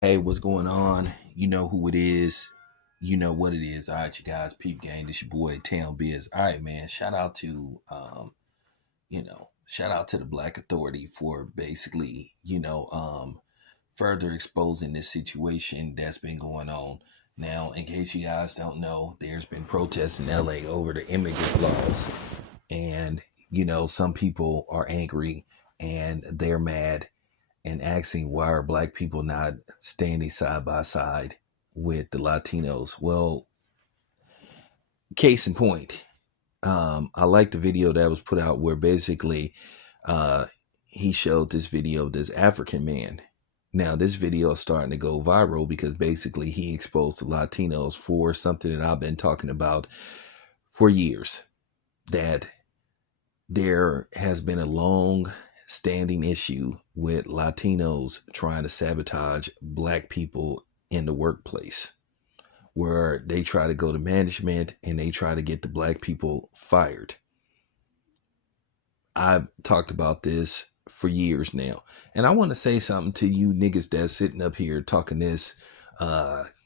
Hey, what's going on? You know who it is. You know what it is. All right, you guys, peep gang. This your boy Town Biz. All right, man. Shout out to the Black Authority for basically, further exposing this situation that's been going on. Now, in case you guys don't know, there's been protests in LA over the immigrant laws. And, some people are angry and they're mad and asking why are black people not standing side by side with the Latinos. Well, case in point, I like the video that was put out where basically uh, he showed this video of this African man. Now, this video is starting to go viral because basically he exposed the Latinos for something that I've been talking about for years, that there has been a long standing issue with Latinos trying to sabotage black people in the workplace, where they try to go to management and they try to get the black people fired. I've talked about this for years now. And I want to say something to you niggas that's sitting up here talking this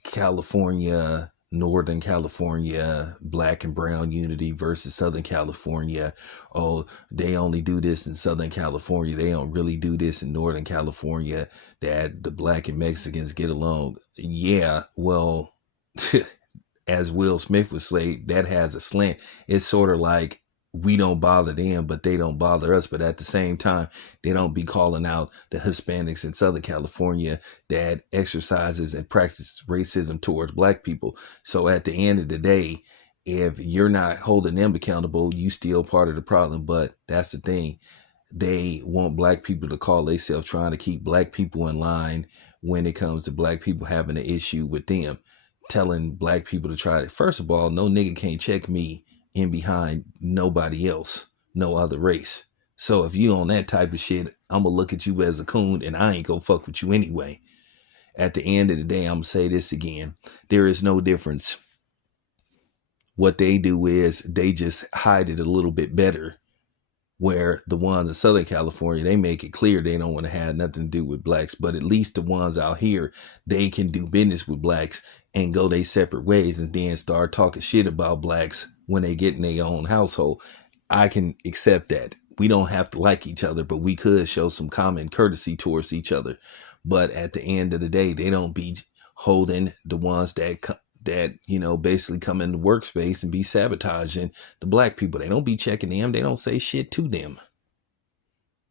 California, Northern California, black and brown unity versus Southern California. Oh, they only do this in Southern California. They don't really do this in Northern California, that the black and Mexicans get along. Yeah, well, as Will Smith would say, that has a slant. It's sort of like we don't bother them, but they don't bother us. But at the same time, they don't be calling out the Hispanics in Southern California that exercises and practices racism towards black people. So at the end of the day, if you're not holding them accountable, you still part of the problem. But that's the thing. They want black people to call themselves trying to keep black people in line when it comes to black people having an issue with them, telling black people to try it. First of all, no nigga can't check me in behind nobody else, no other race. So if you on that type of shit, I'm gonna look at you as a coon and I ain't gonna fuck with you anyway. At the end of the day, I'm gonna say this again. There is no difference. What they do is they just hide it a little bit better, where the ones in Southern California, they make it clear they don't want to have nothing to do with blacks. But at least the ones out here, they can do business with blacks and go their separate ways and then start talking shit about blacks when they get in their own household. I can accept that. We don't have to like each other, but we could show some common courtesy towards each other. But at the end of the day, they don't be holding the ones that basically come in the workspace and be sabotaging the black people. They don't be checking them. They don't say shit to them.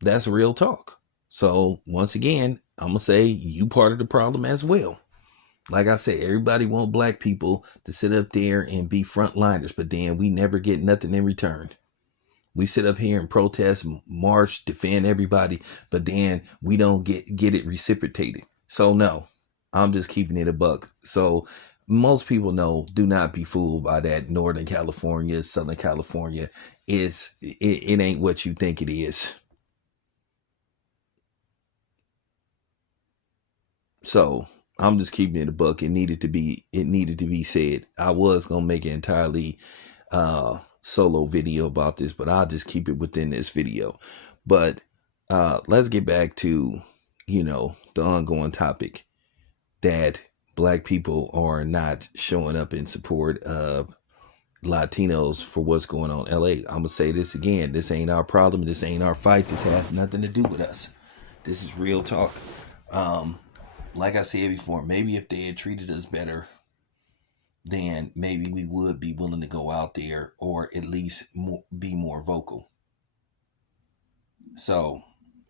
That's real talk. So once again, I'm gonna say you part of the problem as well. Like I said, everybody want black people to sit up there and be frontliners, but then we never get nothing in return. We sit up here and protest, march, defend everybody, but then we don't get it reciprocated. So no, I'm just keeping it a buck. So most people know, do not be fooled by that Northern California, Southern California. It ain't what you think it is. So I'm just keeping it a buck. It needed to be said. I was gonna make an entirely solo video about this, but I'll just keep it within this video. But let's get back to, the ongoing topic that black people are not showing up in support of Latinos for what's going on in LA. I'm gonna say this again. This ain't our problem. This ain't our fight. This has nothing to do with us. This is real talk. Um, like I said before, maybe if they had treated us better, then maybe we would be willing to go out there or at least be more vocal. So,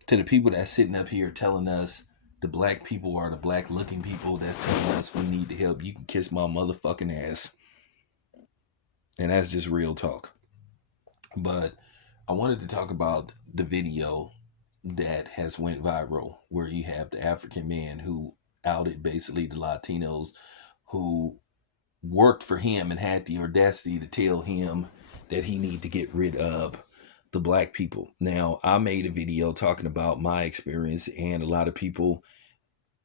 to the people that's sitting up here telling us the black people are the black looking people that's telling us we need to help, you can kiss my motherfucking ass. And that's just real talk. But I wanted to talk about the video that has went viral where you have the African man who outed basically the Latinos who worked for him and had the audacity to tell him that he need to get rid of the black people. Now, I made a video talking about my experience, and a lot of people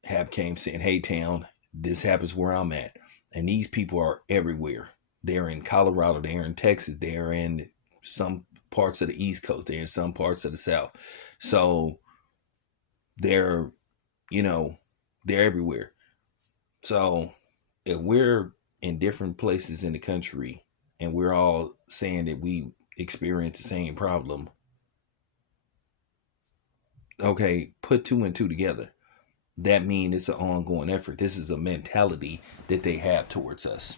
have came saying, "Hey, town, this happens where I'm at," and these people are everywhere. They're in Colorado, they're in Texas, they're in some parts of the East Coast, they're in some parts of the South. So they're, you know, they're everywhere. So if we're in different places in the country and we're all saying that we experience the same problem, okay, put two and two together. That means it's an ongoing effort. This is a mentality that they have towards us,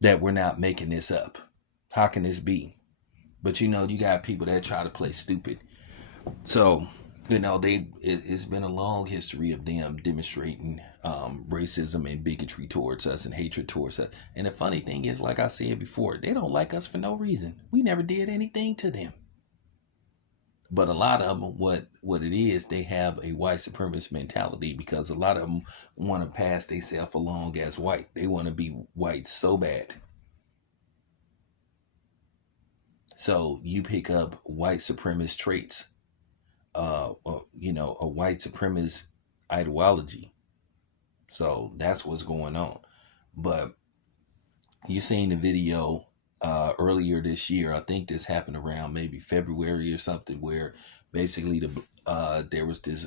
that we're not making this up. How can this be? But you got people that try to play stupid. So, it's been a long history of them demonstrating racism and bigotry towards us and hatred towards us. And the funny thing is, like I said before, they don't like us for no reason. We never did anything to them. But a lot of them, what it is, they have a white supremacist mentality, because a lot of them want to pass themselves along as white. They want to be white so bad. So you pick up white supremacist traits, a white supremacist ideology. So that's what's going on. But you seen the video earlier this year. I think this happened around maybe February or something, where basically there was this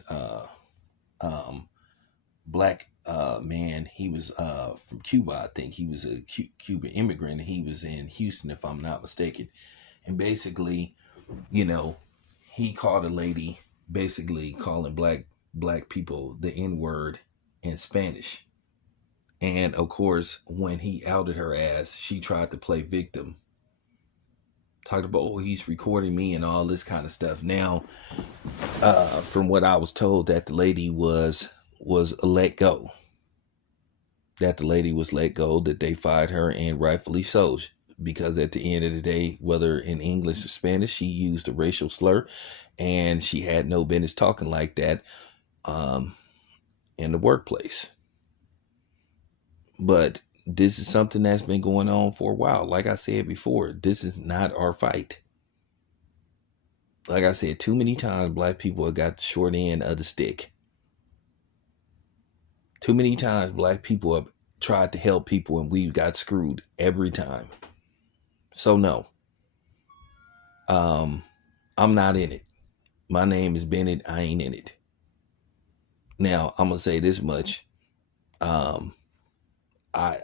black man. He was from Cuba. I think he was a Cuban immigrant. He was in Houston, if I'm not mistaken. And basically, you know, he called a lady, basically calling black people the N-word in Spanish. And of course, when he outed her ass, she tried to play victim. Talked about, oh, he's recording me and all this kind of stuff. Now, from what I was told, that the lady was let go. That the lady was let go, that they fired her, and rightfully so. Because at the end of the day, whether in English or Spanish, she used a racial slur, and she had no business talking like that in the workplace. But this is something that's been going on for a while. Like I said before, this is not our fight. Like I said, too many times black people have got the short end of the stick. Too many times black people have tried to help people and we've got screwed every time. So no. I'm not in it. My name is Bennett. I ain't in it. Now, I'm going to say this much. I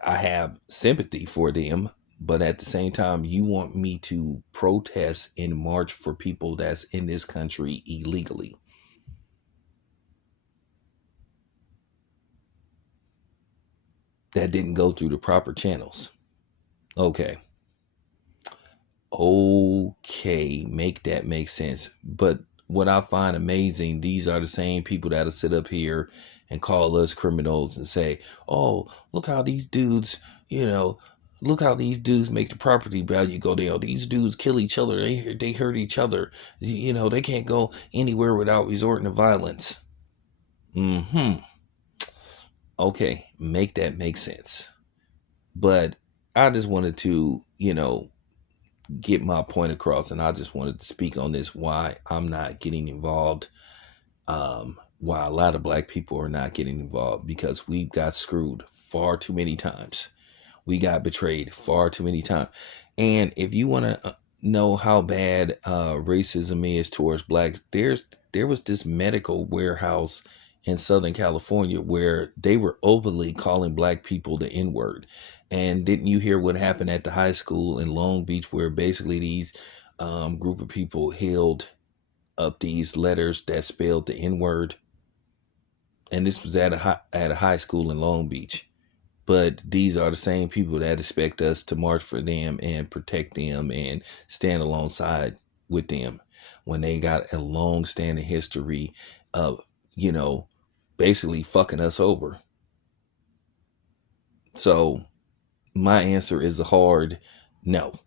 have sympathy for them, but at the same time, you want me to protest and march for people that's in this country illegally. That didn't go through the proper channels. Okay, make that make sense. But what I find amazing, these are the same people that'll sit up here and call us criminals and say, oh, look how these dudes, look how these dudes make the property value go down. These dudes kill each other. They hurt each other. They can't go anywhere without resorting to violence. Okay, make that make sense. But I just wanted to, get my point across, and I just wanted to speak on this, why I'm not getting involved, why a lot of black people are not getting involved, because we got screwed far too many times. We got betrayed far too many times. And if you want to know how bad racism is towards blacks, there was this medical warehouse in Southern California where they were openly calling black people the N-word. And didn't you hear what happened at the high school in Long Beach, where basically these group of people held up these letters that spelled the N-word? And this was at a high school in Long Beach. But these are the same people that expect us to march for them and protect them and stand alongside with them, when they got a long-standing history of, basically fucking us over. So my answer is a hard no.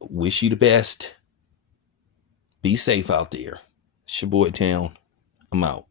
Wish you the best. Be safe out there. It's your boy Town. I'm out.